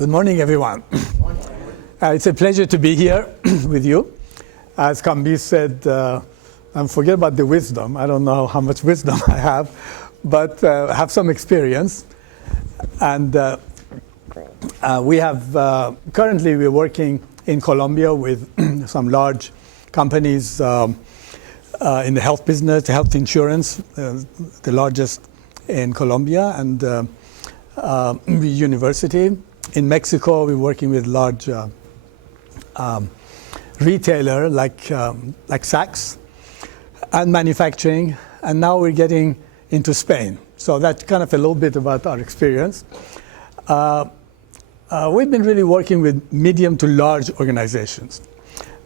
Good morning, everyone. It's a pleasure to be here with you. As Kambi said, and forget about the wisdom. I don't know how much wisdom I have, but I have some experience. And we have, currently we're working in Colombia with some large companies in the health business, health insurance, the largest in Colombia, and university. In Mexico, we're working with large retailer like Saks, and manufacturing, and now we're getting into Spain. So that's kind of a little bit about our experience. We've been really working with medium to large organizations.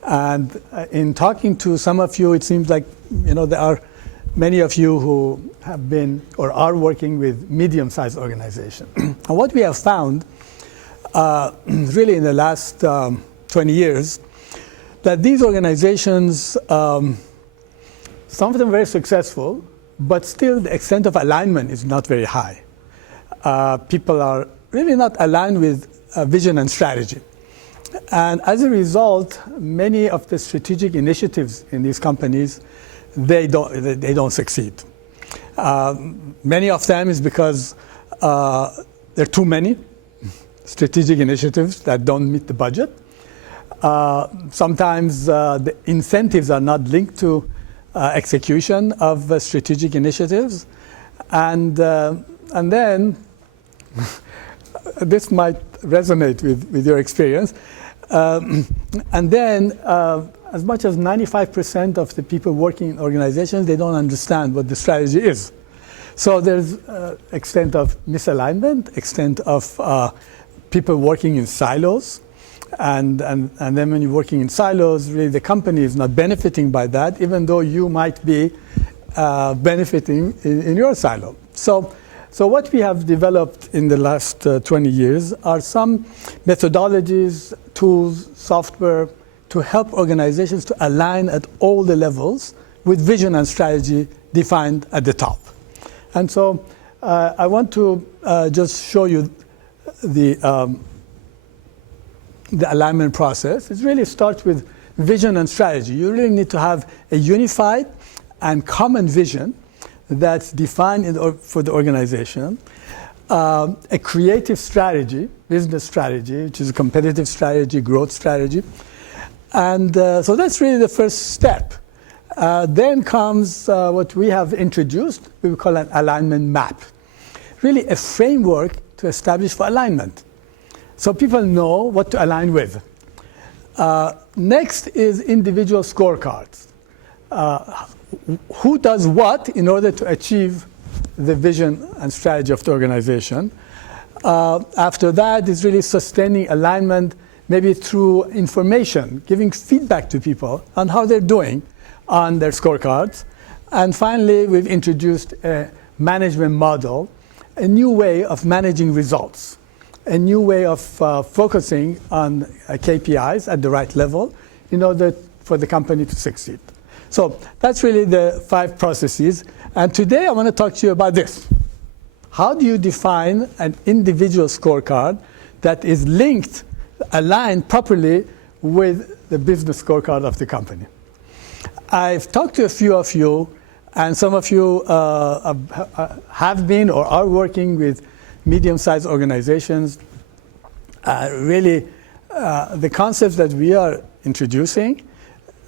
And in talking to some of you, it seems like there are many of you who have been or are working with medium-sized organizations. And what we have found really in the last 20 years, that these organizations, some of them are very successful, but still the extent of alignment is not very high. People are really not aligned with vision and strategy. And as a result, many of the strategic initiatives in these companies, they don't succeed. Many of them is because there are too many strategic initiatives that don't meet the budget. Sometimes the incentives are not linked to execution of strategic initiatives. And then, this might resonate with your experience. And then, as much as 95% of the people working in organizations, they don't understand what the strategy is. So there's extent of misalignment, extent of people working in silos. And then when you're working in silos, really the company is not benefiting by that, even though you might be benefiting in your silo. So what we have developed in the last 20 years are some methodologies, tools, software to help organizations to align at all the levels with vision and strategy defined at the top. And so I want to just show you the alignment process. It really starts with vision and strategy. You really need to have a unified and common vision that's defined for the organization, a creative strategy, business strategy, which is a competitive strategy, growth strategy. And so that's really the first step. Then comes what we have introduced, we call an alignment map. Really a framework to establish for alignment. So people know what to align with. Next is individual scorecards. Who does what in order to achieve the vision and strategy of the organization. After that is really sustaining alignment, maybe through information, giving feedback to people on how they're doing on their scorecards. And finally, we've introduced a management model, a new way of managing results, a new way of focusing on KPIs at the right level in order for the company to succeed. So that's really the 5 processes. And today I want to talk to you about this. How do you define an individual scorecard that is linked, aligned properly with the business scorecard of the company? I've talked to a few of you, and some of you have been or are working with medium-sized organizations. Really, the concepts that we are introducing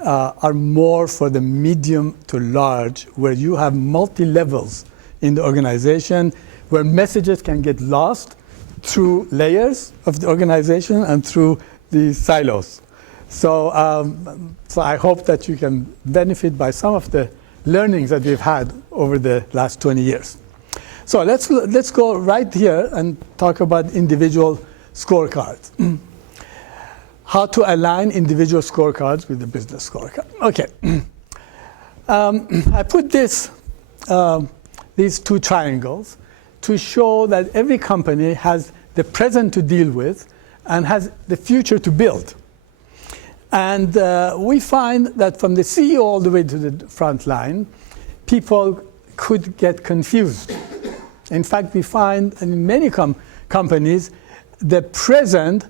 are more for the medium to large, where you have multi-levels in the organization, where messages can get lost through layers of the organization and through the silos. So I hope that you can benefit by some of the learnings that we've had over the last 20 years. So let's go right here and talk about individual scorecards. How to align individual scorecards with the business scorecard. Okay. I put these 2 triangles to show that every company has the present to deal with and has the future to build. And we find that from the CEO all the way to the front line, people could get confused. In fact, we find in many companies, the present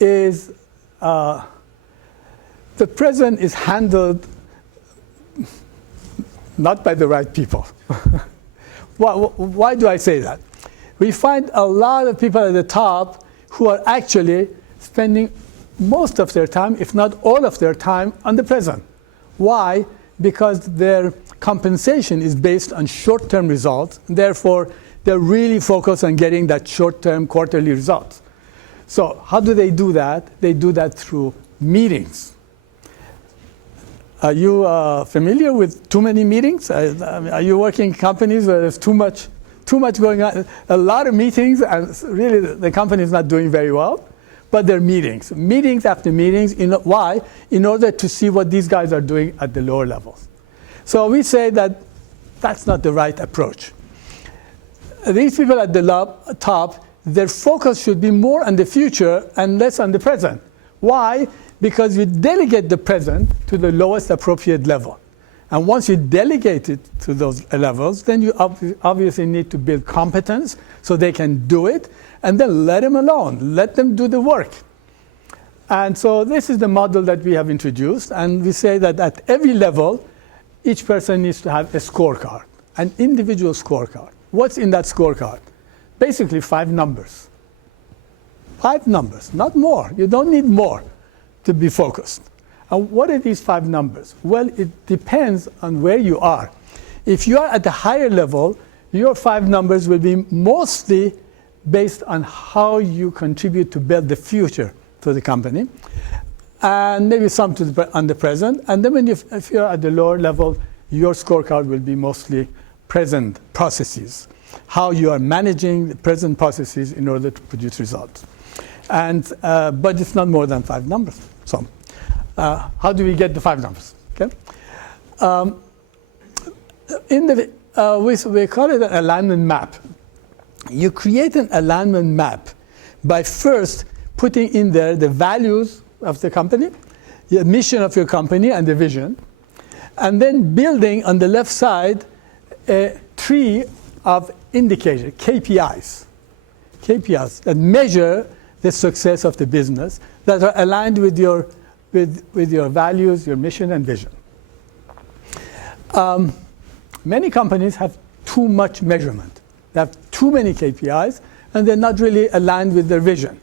is handled not by the right people. Why do I say that? We find a lot of people at the top who are actually spending most of their time, if not all of their time, on the present. Why? Because their compensation is based on short-term results. Therefore, they're really focused on getting that short-term quarterly results. So how do they do that? They do that through meetings. Are you familiar with too many meetings? Are you working in companies where there's too much going on? A lot of meetings, and really the company is not doing very well, but they're meetings after meetings. Why? In order to see what these guys are doing at the lower levels. So we say that that's not the right approach. These people at the top, their focus should be more on the future and less on the present. Why? Because you delegate the present to the lowest appropriate level. And once you delegate it to those levels, then you obviously need to build competence so they can do it, and then let them alone. Let them do the work. And so this is the model that we have introduced, and we say that at every level, each person needs to have a scorecard, an individual scorecard. What's in that scorecard? Basically 5 numbers. 5 numbers, not more. You don't need more to be focused. And what are these 5 numbers? Well, it depends on where you are. If you are at the higher level, your 5 numbers will be mostly based on how you contribute to build the future to the company, and maybe some on the present. And then if you're at the lower level, your scorecard will be mostly present processes, how you are managing the present processes in order to produce results. And but it's not more than 5 numbers. So how do we get the 5 numbers? Okay. We call it an alignment map. You create an alignment map by first putting in there the values of the company, the mission of your company, and the vision, and then building on the left side a tree of indicators, KPIs that measure the success of the business, that are aligned with your values, your mission, and vision. Many companies have too much measurement. They have too many KPIs, and they're not really aligned with their vision.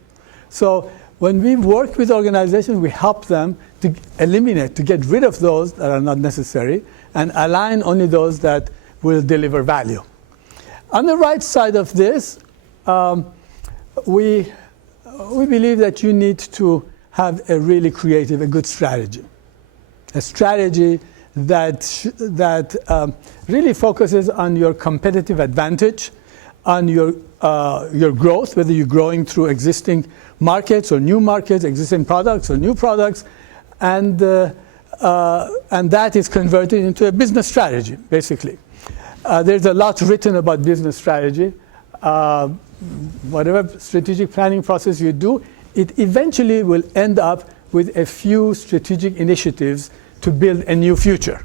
So when we work with organizations, we help them to get rid of those that are not necessary, and align only those that will deliver value. On the right side of this, we believe that you need to have a really creative, a good strategy. A strategy that really focuses on your competitive advantage, on your growth, whether you're growing through existing markets or new markets, existing products or new products, and that is converted into a business strategy, basically. There's a lot written about business strategy. Whatever strategic planning process you do, it eventually will end up with a few strategic initiatives to build a new future.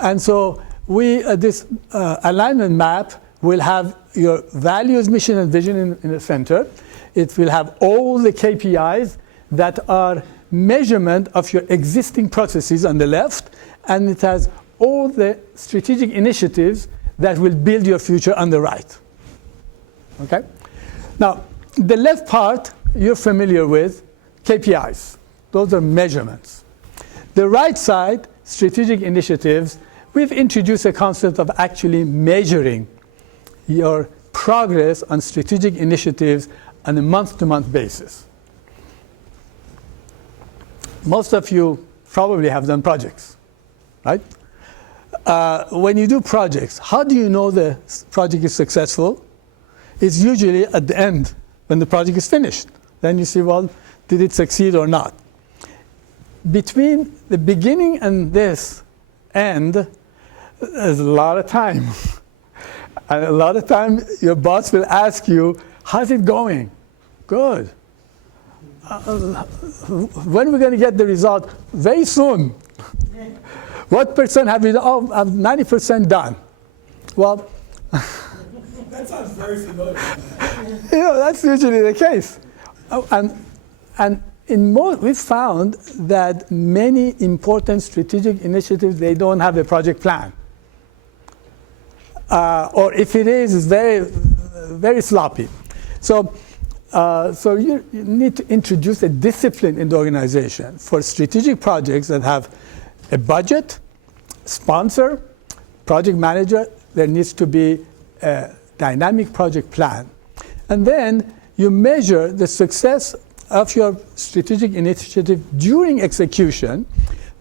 And so this alignment map will have your values, mission, and vision in the center. It will have all the KPIs that are measurement of your existing processes on the left, and it has all the strategic initiatives that will build your future on the right. Okay? Now, the left part you're familiar with, KPIs. Those are measurements. The right side, strategic initiatives, we've introduced a concept of actually measuring your progress on strategic initiatives on a month-to-month basis. Most of you probably have done projects, right? When you do projects, how do you know the project is successful? It's usually at the end, when the project is finished. Then you see, well, did it succeed or not? Between the beginning and this end, there's a lot of time. And a lot of time, your boss will ask you, how's it going? Good. When are we going to get the result? Very soon. What percent have you done? Oh, I'm 90% done. Well, That sounds very familiar. That's usually the case. And we found that many important strategic initiatives, they don't have a project plan. Or if it is, it's very, very sloppy. So you need to introduce a discipline in the organization for strategic projects that have a budget, sponsor, project manager. There needs to be a dynamic project plan. And then you measure the success of your strategic initiative during execution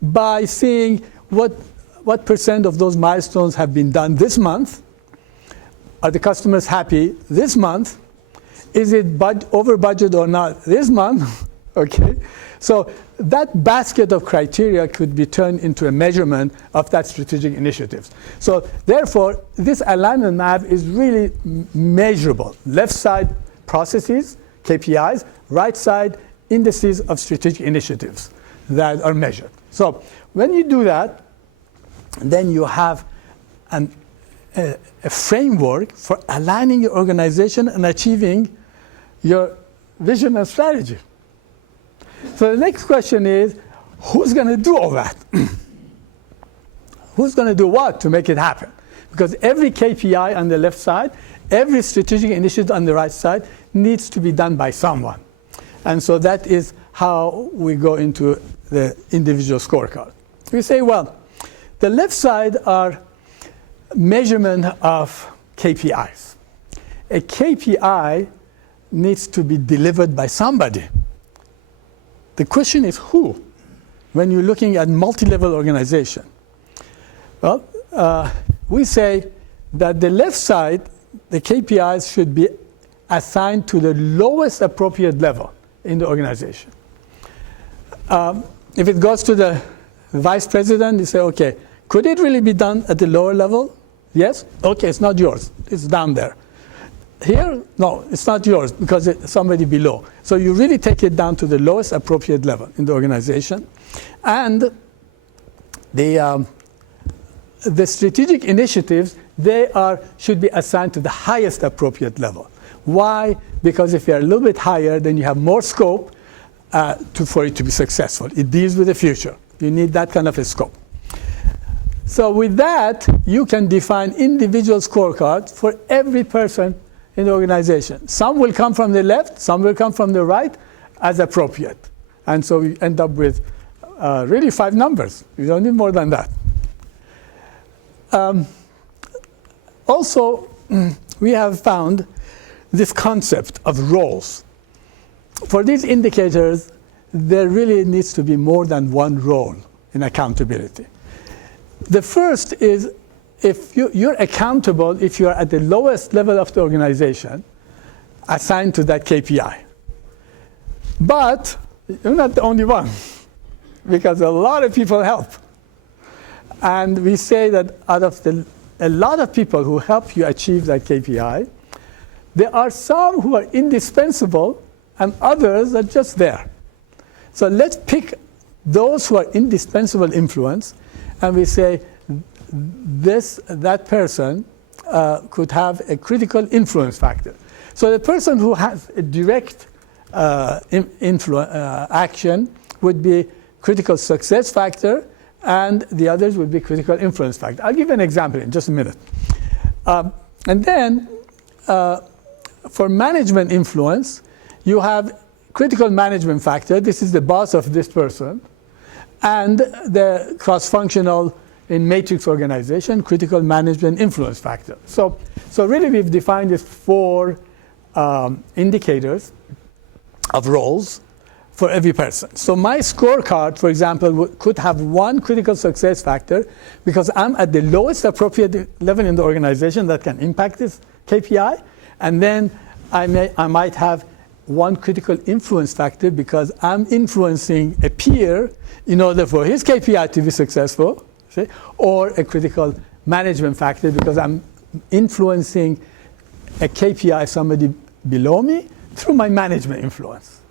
by seeing what percent of those milestones have been done this month. Are the customers happy this month? Is it over budget or not this month? Okay. So that basket of criteria could be turned into a measurement of that strategic initiatives. So therefore, this alignment map is really measurable. Left side, processes, KPIs, right side, indices of strategic initiatives that are measured. So when you do that, then you have a framework for aligning your organization and achieving your vision and strategy. So the next question is, who's going to do all that? Who's going to do what to make it happen? Because every KPI on the left side, every strategic initiative on the right side needs to be done by someone. And so that is how we go into the individual scorecard. We say, well, the left side are measurement of KPIs. A KPI needs to be delivered by somebody. The question is who, when you're looking at multi-level organization? Well, we say that the left side, the KPIs should be assigned to the lowest appropriate level in the organization. If it goes to the vice president, you say, okay, could it really be done at the lower level? Yes? Okay, it's not yours. It's down there. Here, no, it's not yours because it's somebody below. So you really take it down to the lowest appropriate level in the organization. And the strategic initiatives, should be assigned to the highest appropriate level. Why? Because if you're a little bit higher, then you have more scope for it to be successful. It deals with the future. You need that kind of a scope. So with that, you can define individual scorecards for every person in the organization. Some will come from the left, some will come from the right, as appropriate. And so we end up with really 5 numbers. You don't need more than that. Also, we have found this concept of roles. For these indicators, there really needs to be more than one role in accountability. The first is if you're accountable if you're at the lowest level of the organization assigned to that KPI. But you're not the only one because a lot of people help. And we say that out of a lot of people who help you achieve that KPI, there are some who are indispensable and others are just there. So let's pick those who are indispensable influence, and we say that person could have a critical influence factor. So the person who has a direct action would be critical success factor, and the others would be critical influence factor. I'll give you an example in just a minute. And then for management influence, you have critical management factor. This is the boss of this person. And the cross-functional in matrix organization, critical management influence factor. So really we've defined these 4 indicators of roles for every person. So my scorecard, for example, could have 1 critical success factor because I'm at the lowest appropriate level in the organization that can impact this KPI. And then I might have 1 critical influence factor because I'm influencing a peer in order for his KPI to be successful, see? Or a critical management factor because I'm influencing a KPI, somebody below me, through my management influence.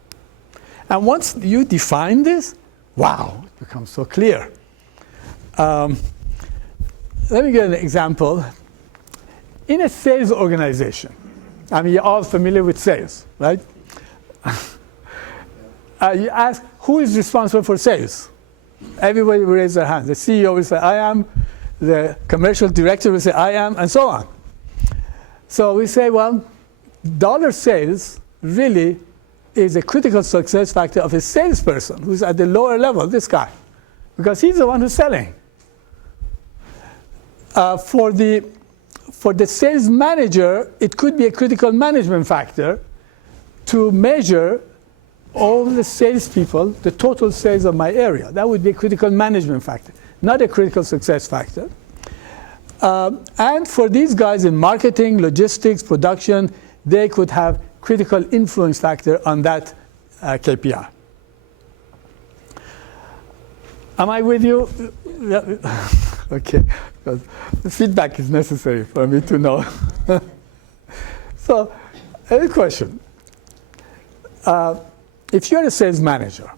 And once you define this, wow, it becomes so clear. Let me give an example. in a sales organization, I mean, you're all familiar with sales, right? You ask, who is responsible for sales? Everybody will raise their hand. The CEO will say, I am. The commercial director will say, I am, and so on. So we say, well, dollar sales really is a critical success factor of a salesperson who's at the lower level, this guy, because he's the one who's selling. For the sales manager, it could be a critical management factor to measure all the salespeople, the total sales of my area. That would be a critical management factor, not a critical success factor. And for these guys in marketing, logistics, production, they could have critical influence factor on that KPI. Am I with you? Okay. The feedback is necessary for me to know. So, a question. If you're a sales manager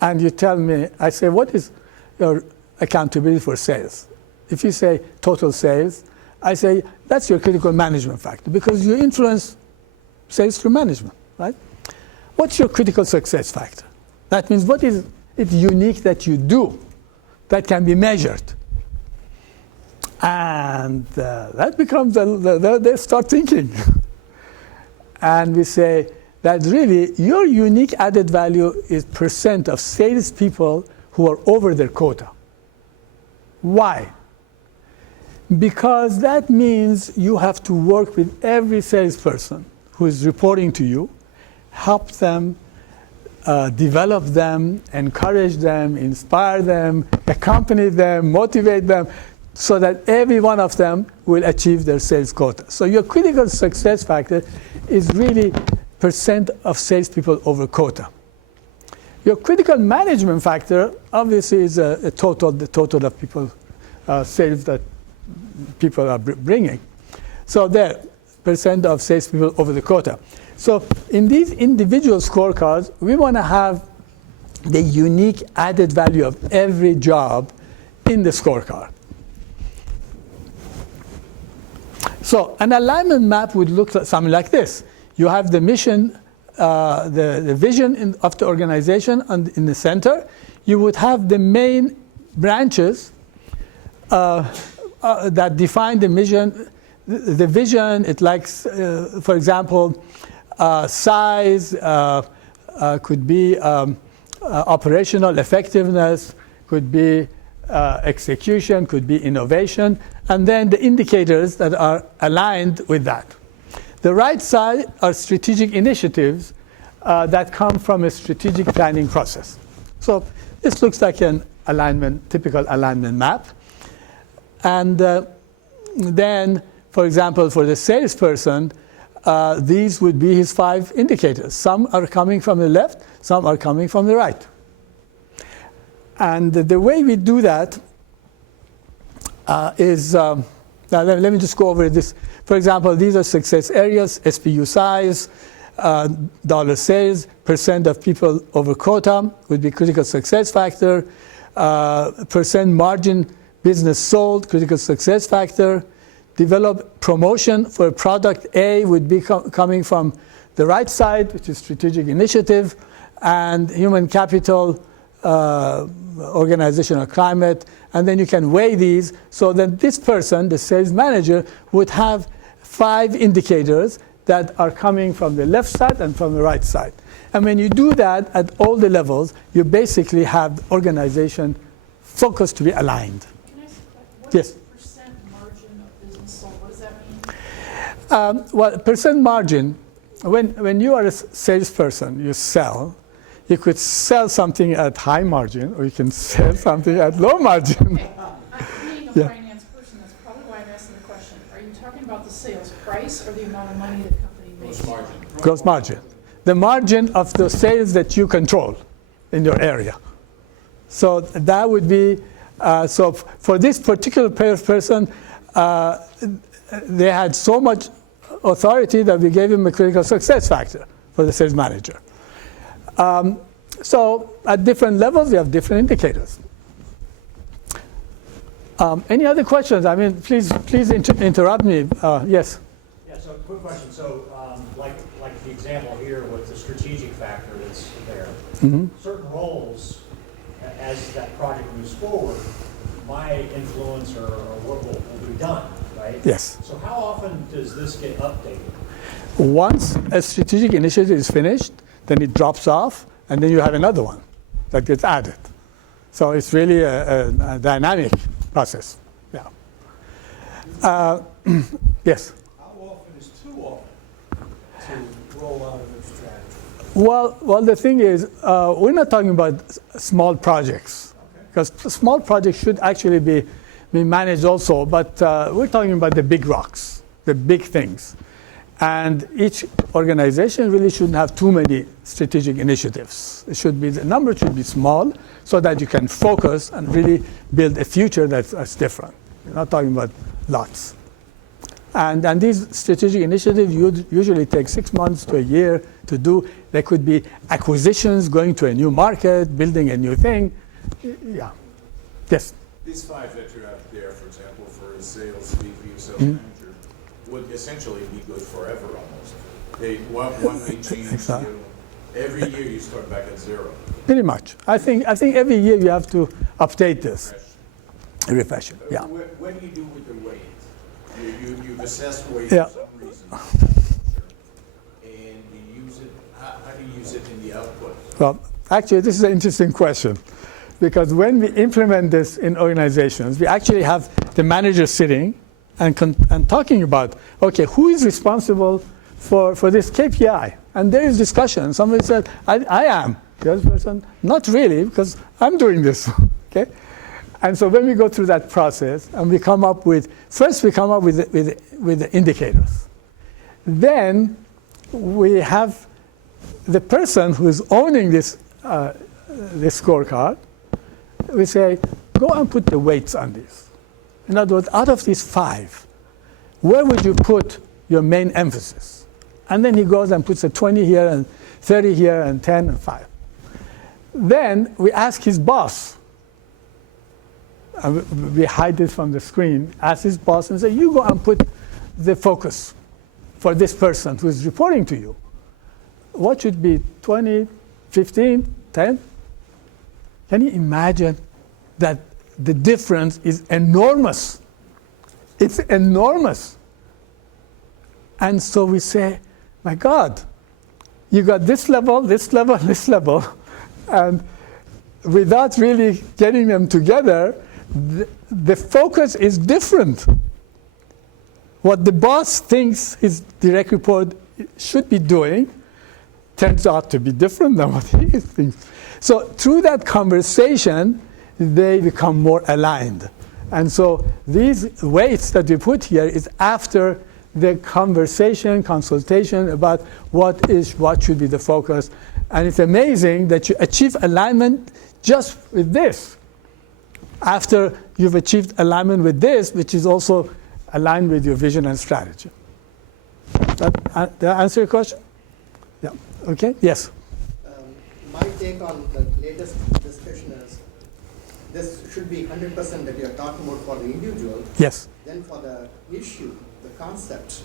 and you tell me, I say, what is your accountability for sales? If you say total sales, I say that's your critical management factor because you influence sales through management, right? What's your critical success factor? That means what is it unique that you do that can be measured? And that becomes, they start thinking. And we say that really your unique added value is % of salespeople who are over their quota. Why? Because that means you have to work with every salesperson who is reporting to you, help them, develop them, encourage them, inspire them, accompany them, motivate them, so that every one of them will achieve their sales quota. So your critical success factor is really % of salespeople over quota. Your critical management factor obviously is the total of people, sales that people are bringing. So there, % of salespeople over the quota. So in these individual scorecards, we want to have the unique added value of every job in the scorecard. So an alignment map would look something like this. You have the mission, the vision of the organization in the center. You would have the main branches that define the mission. The vision, it likes, for example, size, could be operational effectiveness, could be execution, could be innovation, and then the indicators that are aligned with that. The right side are strategic initiatives that come from a strategic planning process. So this looks like an alignment, typical alignment map. And then, for example, for the salesperson, these would be his 5 indicators. Some are coming from the left, some are coming from the right. And the way we do that is, now let me just go over this. For example, these are success areas: SPU size, dollar sales, % of people over quota would be critical success factor, % margin business sold, critical success factor, develop promotion for product A would be coming from the right side, which is strategic initiative, and human capital, organizational climate, and then you can weigh these so that this person, the sales manager, would have 5 indicators that are coming from the left side and from the right side. And when you do that at all the levels, you basically have the organization focused to be aligned. Can I ask what yes. is % margin of business sold? What does that mean? Well, % margin, when you are a salesperson, you sell. You could sell something at high margin, or you can sell something at low margin. Okay. Being a finance person, that's probably why I'm asking the question. Are you talking about the sales price or the amount of money the company makes? Gross margin. Gross margin. The margin of the sales that you control in your area. So that would be, so for this particular person, they had so much authority that we gave him a critical success factor for the sales manager. So at different levels, we have different indicators. Any other questions? I mean, please interrupt me. Yes. Yeah, so quick question. So like the example here with the strategic factor that's there, certain roles, as that project moves forward, my influence or what will be done, right? Yes. So how often does this get updated? Once a strategic initiative is finished, then it drops off, and then you have another one that gets added. So it's really a dynamic process. Yeah. Yes. How often is too often to roll out a new strategy? Well, the thing is, we're not talking about small projects, because small projects should actually be managed also, but we're talking about the big rocks, the big things. And each organization really shouldn't have too many strategic initiatives. The number should be small so that you can focus and really build a future that's different. We're not talking about lots. And these strategic initiatives usually take 6 months to a year to do. They could be acquisitions, going to a new market, building a new thing. Yeah. Yes? These 5 that you have there, for example, for a sales VP, sales manager, would essentially be good forever almost. One may change. Exactly. Every year you start back at 0. Pretty much. I think every year you have to update this. Refresh it. Yeah. What do you do with the weight? You've assessed weight Yeah. for some reason, and you use it. How do you use it in the output? Well, actually, this is an interesting question, because when we implement this in organizations, we actually have the manager sitting and talking about, okay, who is responsible for this KPI? And there is discussion. Somebody said, I am. The other person, not really, because I'm doing this. Okay. And so when we go through that process and we come up with the indicators. Then we have the person who is owning this scorecard. We say, go and put the weights on this. In other words, out of these 5, where would you put your main emphasis? And then he goes and puts a 20 here and 30 here and 10 and 5. Then we ask his boss, we hide this from the screen, ask his boss and say, you go and put the focus for this person who is reporting to you. What should be 20, 15, 10? Can you imagine that the difference is enormous? It's enormous. And so we say, my God, you got this level, this level, this level, and without really getting them together, the focus is different. What the boss thinks his direct report should be doing turns out to be different than what he thinks. So through that conversation, they become more aligned. And so these weights that we put here is after the consultation about what should be the focus. And it's amazing that you achieve alignment just with this. After you've achieved alignment with this, which is also aligned with your vision and strategy. Did I answer your question? Yeah. Okay. Yes. My take on the latest discussion is this should be 100% that you're talking about for the individual. Yes. Then for the issue, the concept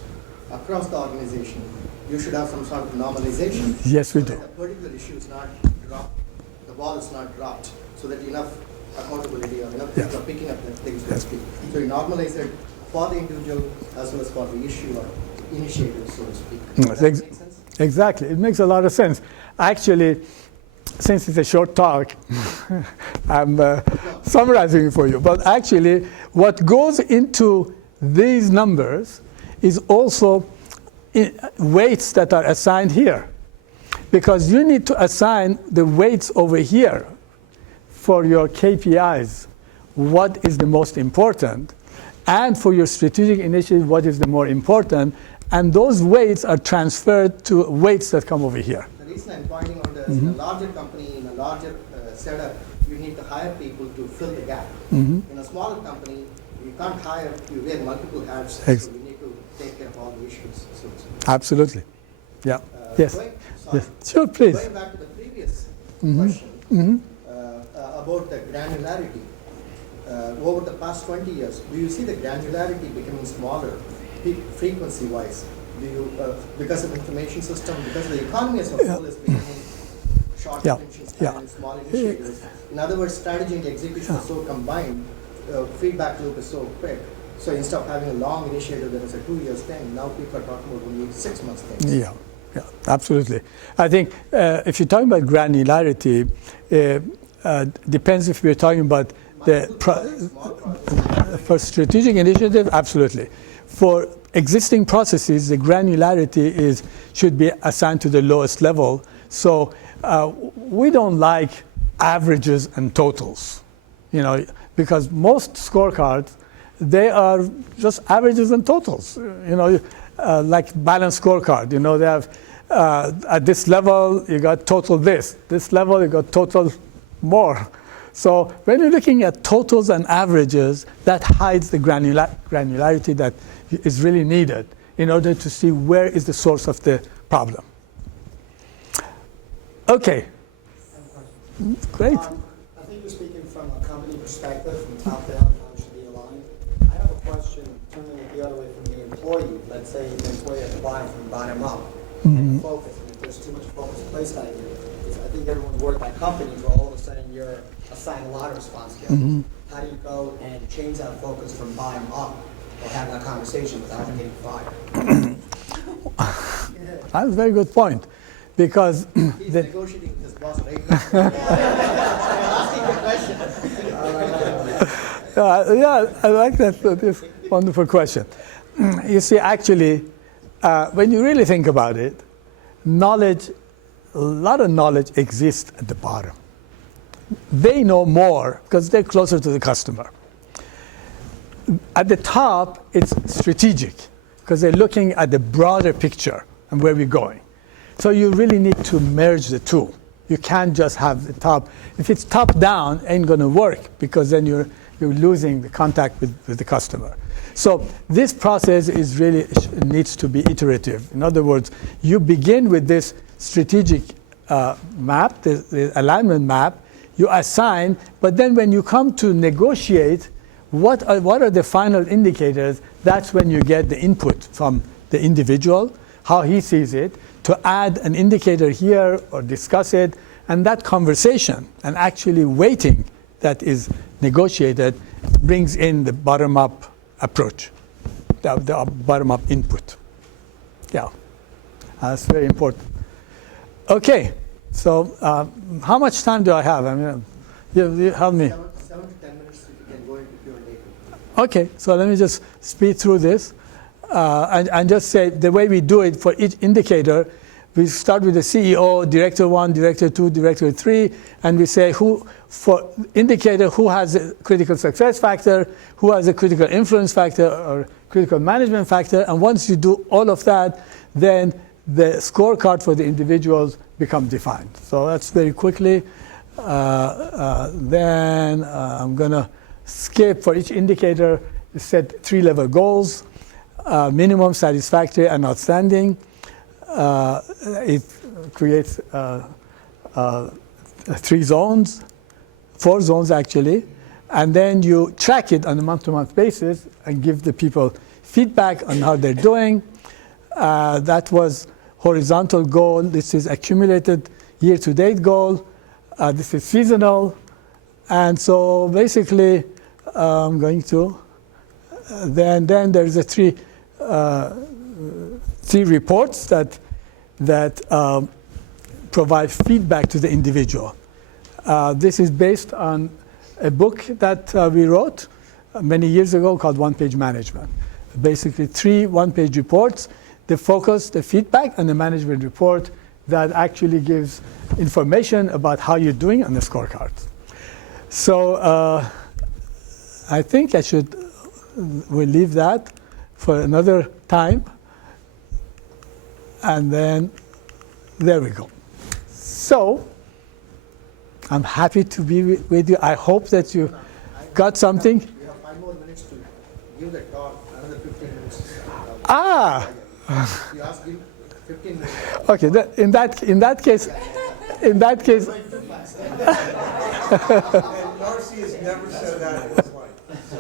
across the organization, you should have some sort of normalization. Yes, we do. That a particular issue is not dropped, the ball is not dropped, so that enough accountability or enough people are picking up the things to speak. So you normalize it for the individual as well as for the issue or initiative, so to speak. Does that make sense? Exactly. It makes a lot of sense. Actually, since it's a short talk, I'm summarizing it for you. But actually, what goes into these numbers is also weights that are assigned here. Because you need to assign the weights over here for your KPIs, what is the most important, and for your strategic initiative, what is the more important, and those weights are transferred to weights that come over here. The reason I'm pointing out is in a larger company, in a larger setup, you need to hire people to fill the gap. In a smaller company, you can't hire, you wear multiple hats, so you need to take care of all the issues. So Absolutely. Yeah. Yes. Yes. Sure, please. Going back to the previous question about the granularity, over the past 20 years, do you see the granularity becoming smaller, frequency-wise? Do you, because of information system, because the economy as a whole is becoming short attention span, small initiatives. In other words, strategy and execution are so combined, feedback loop is so quick. So instead of having a long initiative that is a 2 years thing, now people are talking about only 6 months things. Yeah, absolutely. I think if you're talking about granularity, depends if we're talking about for strategic initiative, absolutely. For existing processes, the granularity should be assigned to the lowest level. So we don't like averages and totals, because most scorecards, they are just averages and totals, like balanced scorecard. They have at this level you got total this level you got total more. So when you're looking at totals and averages, that hides the granularity that is really needed in order to see where is the source of the problem. Okay, great. I think you're speaking from a company perspective, from top down, how it should be aligned. I have a question turning it the other way from the employee. Let's say the employee at the bottom from bottom up. And focus, and if there's too much focus placed on you, because I think everyone's worked at companies where all of a sudden you're assigned a lot of responsibilities. How do you go and change that focus from bottom up or have that conversation without getting fired? That's a very good point, because He's negotiating with his boss right now. Asking the question. I like that. That's a wonderful question. You see, actually, when you really think about it, a lot of knowledge exists at the bottom. They know more because they're closer to the customer. At the top, it's strategic because they're looking at the broader picture and where we're going. So you really need to merge the two. You can't just have the top. If it's top down, it ain't going to work, because then you're losing the contact with the customer. So this process needs to be iterative. In other words, you begin with this strategic map, the alignment map, you assign, but then when you come to negotiate, what are the final indicators? That's when you get the input from the individual, how he sees it, to add an indicator here or discuss it, and that conversation and actually weighting that is negotiated brings in the bottom-up approach, the bottom-up input. Yeah, that's very important. Okay, so how much time do I have? I mean, you help me. 7 to 10 minutes, you can go into Q&A. Okay, so let me just speed through this and just say the way we do it for each indicator. We start with the CEO, Director 1, Director 2, Director 3, and we say for indicator who has a critical success factor, who has a critical influence factor or critical management factor, and once you do all of that, then the scorecard for the individuals become defined. So that's very quickly. Then I'm going to skip for each indicator, set 3-level goals, minimum, satisfactory, and outstanding. It creates 3 zones, 4 zones actually, and then you track it on a month-to-month basis and give the people feedback on how they're doing. That was horizontal goal. This is accumulated year-to-date goal. This is seasonal. And so basically, I'm going to, then there's a 3 reports that provide feedback to the individual. This is based on a book that we wrote many years ago called One-Page Management. Basically 3 one-page reports, the focus, the feedback, and the management report that actually gives information about how you're doing on the scorecards. So I think we'll leave that for another time. And then there we go. So I'm happy to be with you. I hope that you got something. We have 5 more minutes to give the talk, another 15 minutes. You asked him 15 minutes. Okay, in that case, Darcy has never said that in his life. So,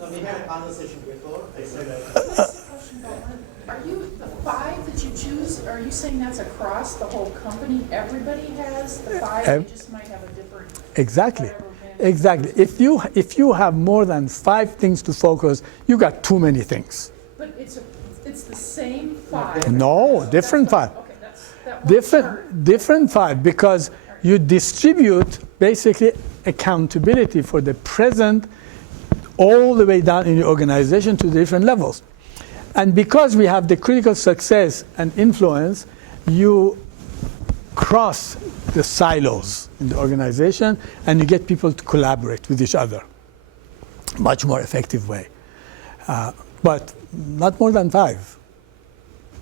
no, we had a conversation before, I said that. Can I ask a question about one? Are you, the 5 that you choose, are you saying that's across the whole company? Everybody has the 5, Ev- they just might have a different. Exactly. whatever management. Exactly. If you have more than 5 things to focus, you got too many things. But it's the same 5. No, different 5. Okay, that one chart. Different 5, because you distribute basically accountability for the present all the way down in your organization to the different levels. And because we have the critical success and influence, you cross the silos in the organization and you get people to collaborate with each other. Much more effective way. But not more than 5.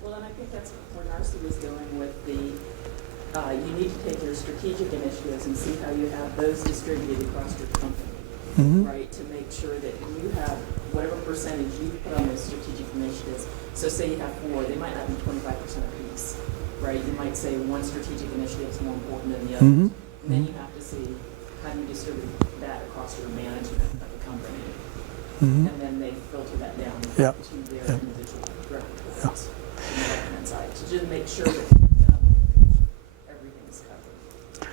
Well, and I think that's where Narcy was going with the, you need to take your strategic initiatives and see how you have those distributed across your company, right? To make sure that you have whatever percentage you put on those strategic initiatives. So say you have 4, they might not be 25% apiece, right? You might say one strategic initiative is more important than the others. And then you have to see how do you distribute that across your management of the company. And then they filter that down Yeah. to their individual direct reports on the left-hand side to just make sure that everything is covered.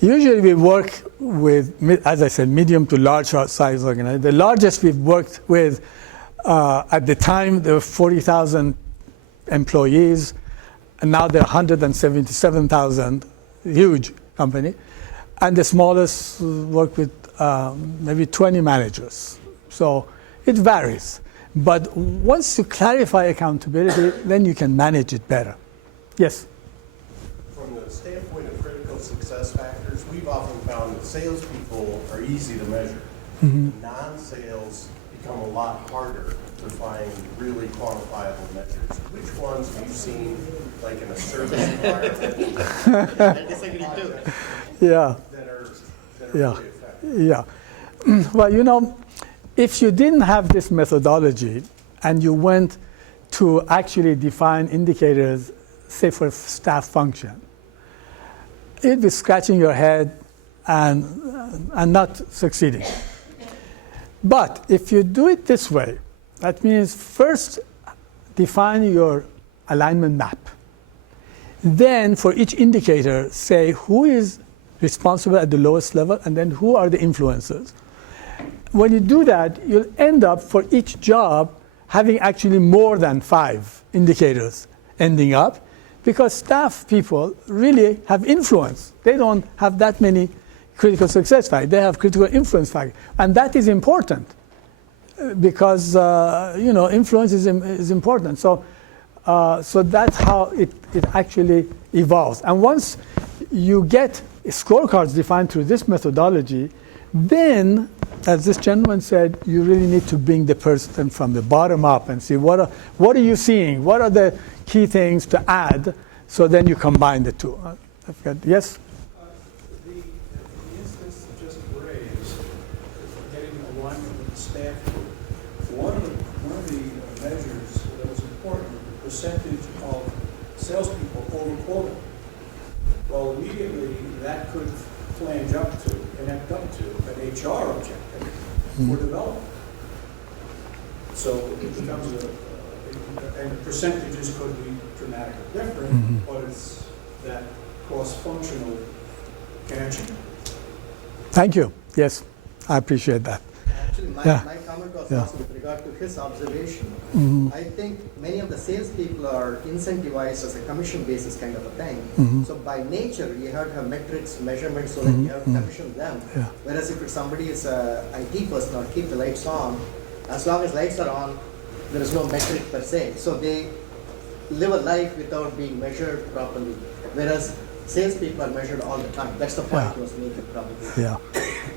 Usually we work with, as I said, medium to large size organizations. The largest we've worked with at the time, there were 40,000 employees, and now there are 177,000, huge company. And the smallest work with maybe 20 managers. So it varies. But once you clarify accountability, then you can manage it better. Yes? From the standpoint of critical success factors, we've often found that salespeople are easy to measure. Non-sales become a lot harder to find really quantifiable measures. Which ones have you seen, like in a service environment, I disagree too. Yeah. that are Yeah. really effective? Yeah. Well, you know, if you didn't have this methodology and you went to actually define indicators, say for staff function, you'd be scratching your head and not succeeding. But if you do it this way, that means first define your alignment map. Then for each indicator, say who is responsible at the lowest level and then who are the influencers. When you do that, you'll end up for each job having actually more than 5 indicators ending up because staff people really have influence. They don't have that many critical success factors. They have critical influence factors. And that is important because, influence is important. So that's how it actually evolves. And once you get scorecards defined through this methodology, then, as this gentleman said, you really need to bring the person from the bottom up and see what are you seeing? What are the key things to add? So then you combine the two. Yes? The instance just raised, getting alignment with the staff group, one of the measures that was important, the percentage of salespeople over quota. Well, immediately that could flange up to, connect up to an HR objective for development. So it becomes and the percentages could be dramatically different, but it's that cross-functional connection. Thank you. Yes, I appreciate that. Actually, my comment was also with regard to his observation. I think many of the salespeople are incentivized as a commission basis kind of a thing. So by nature, you have to have metrics, measurements, so that you have to commission them. Whereas if somebody is an IT person or keep the lights on, as long as lights are on, there is no metric per se. So they live a life without being measured properly. Whereas salespeople are measured all the time. That's the point he was making probably.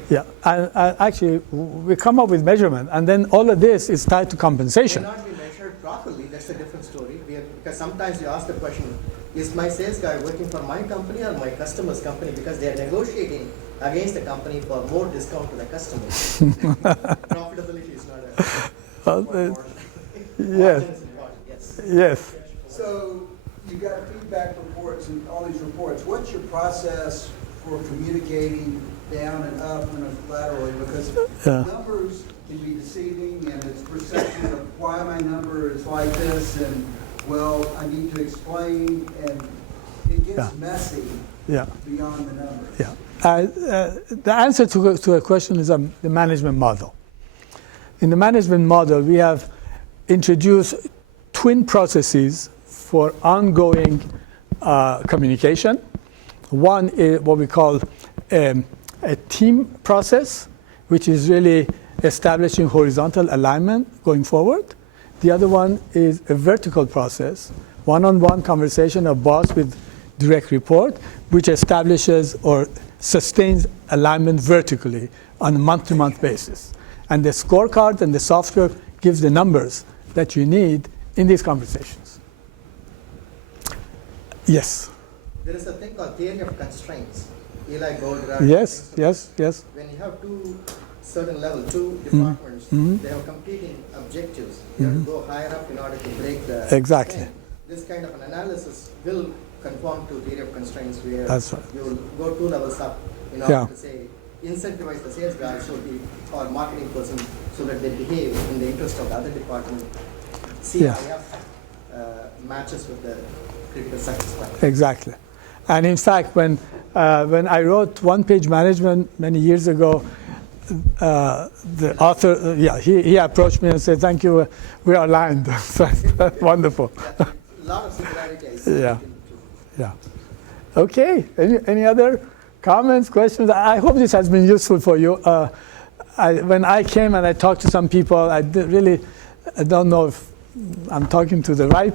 Yeah. And actually, we come up with measurement, and then all of this is tied to compensation. May not be measured properly. That's a different story. Because sometimes you ask the question, is my sales guy working for my company or my customer's company? Because they are negotiating against the company for more discount to the customers. Profitability is not a Yes. Yes. So you've got feedback reports and all these reports. What's your process for communicating down and up and laterally, because Yeah. numbers can be deceiving, and it's perception of why my number is like this, and, well, I need to explain, and it gets Yeah. messy Yeah. beyond the numbers. Yeah. The answer to a question is the management model. In the management model, we have introduced twin processes for ongoing communication. One is what we call a team process, which is really establishing horizontal alignment going forward. The other one is a vertical process, one-on-one conversation of boss with direct report, which establishes or sustains alignment vertically on a month-to-month basis. And the scorecard and the software gives the numbers that you need in these conversations. Yes. There is a thing called theory of constraints. Eli Gold. Yes. When you have two certain level, two departments, they have competing objectives. You have to go higher up in order to break the Exactly. thing. This kind of an analysis will conform to theory of constraints, where That's right. you will go two levels up in order Yeah. to say incentivize the sales guy or marketing person so that they behave in the interest of the other department. CIF matches with the critical success factor. Exactly. And in fact, when I wrote one-page management many years ago, the author, he approached me and said, "Thank you, we are aligned." So that's wonderful. A lot of similarities. Yeah. Yeah. Okay. Any other comments, questions? I hope this has been useful for you. When I came and I talked to some people, I don't know if I'm talking to the right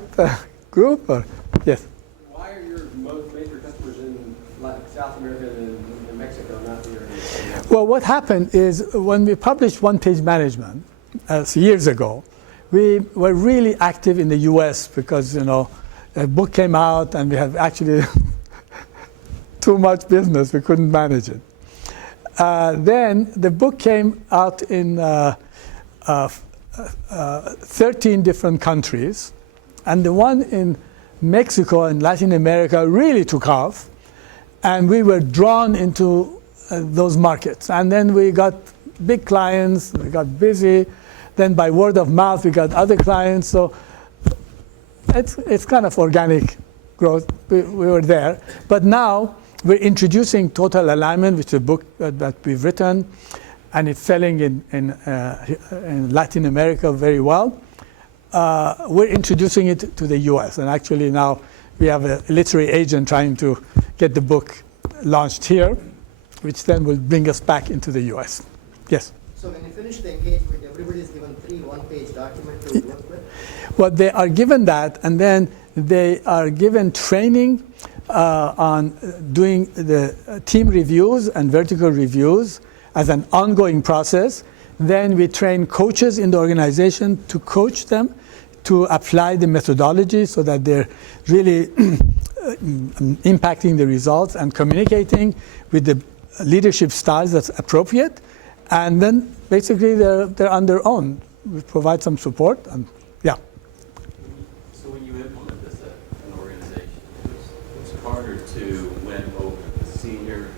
group or yes. Why are your most major customers in South America and in Mexico, not here? Well, what happened is when we published one-page management years ago, we were really active in the U.S. because a book came out and we had actually too much business. We couldn't manage it. Then the book came out in 13 different countries, and the one in Mexico and Latin America really took off, and we were drawn into those markets. And then we got big clients, we got busy, then by word of mouth we got other clients, so it's kind of organic growth. We were there, but now we're introducing Total Alignment, which is a book that we've written, and it's selling in Latin America very well. We're introducing it to the US, and actually now we have a literary agent trying to get the book launched here, which then will bring us back into the US. Yes? So when you finish the engagement, everybody is given 3 one-page documents to work with? Well, they are given that, and then they are given training on doing the team reviews and vertical reviews as an ongoing process. Then we train coaches in the organization to coach them to apply the methodology so that they're really impacting the results and communicating with the leadership styles that's appropriate. And then basically they're on their own. We provide some support, and yeah. So when you implement this at an organization, it's harder to win over the senior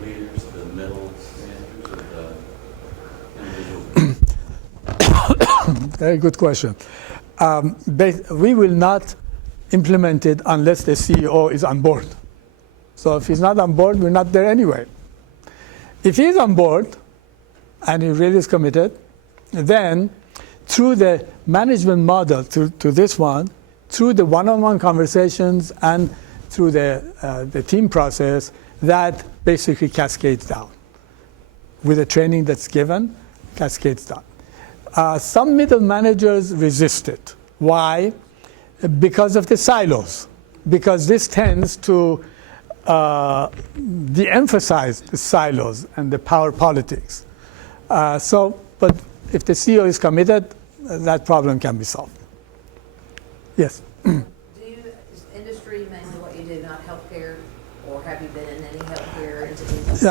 leaders, the middle managers, or the individual? Very good question. We will not implement it unless the CEO is on board. So if he's not on board, we're not there anyway. If he's on board and he really is committed, then through the management model, to this one, through the one-on-one conversations and through the team process, that basically cascades down. With the training that's given, cascades down. Some middle managers resist it. Why? Because of the silos. Because this tends to de-emphasize the silos and the power politics. But if the CEO is committed, that problem can be solved. Yes? Is industry mainly what you do, not healthcare, or have you been in any healthcare entities?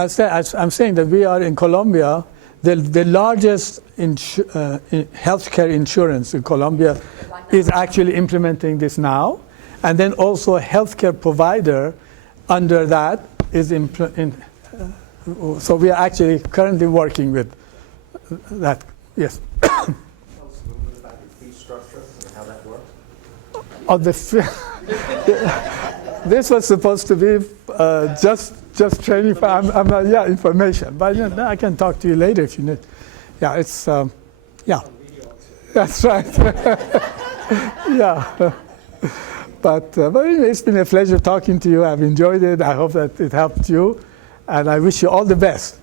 I'm saying that we are in Colombia, the largest healthcare insurance in Colombia is actually implementing this now. And then also a healthcare provider under that is so we are actually currently working with that. Yes. Tell us a little bit about your fee structure and how that works. This was supposed to be just training for information, but I can talk to you later if you need. Yeah, it's that's right. Yeah, but anyway, it's been a pleasure talking to you. I've enjoyed it. I hope that it helped you, and I wish you all the best.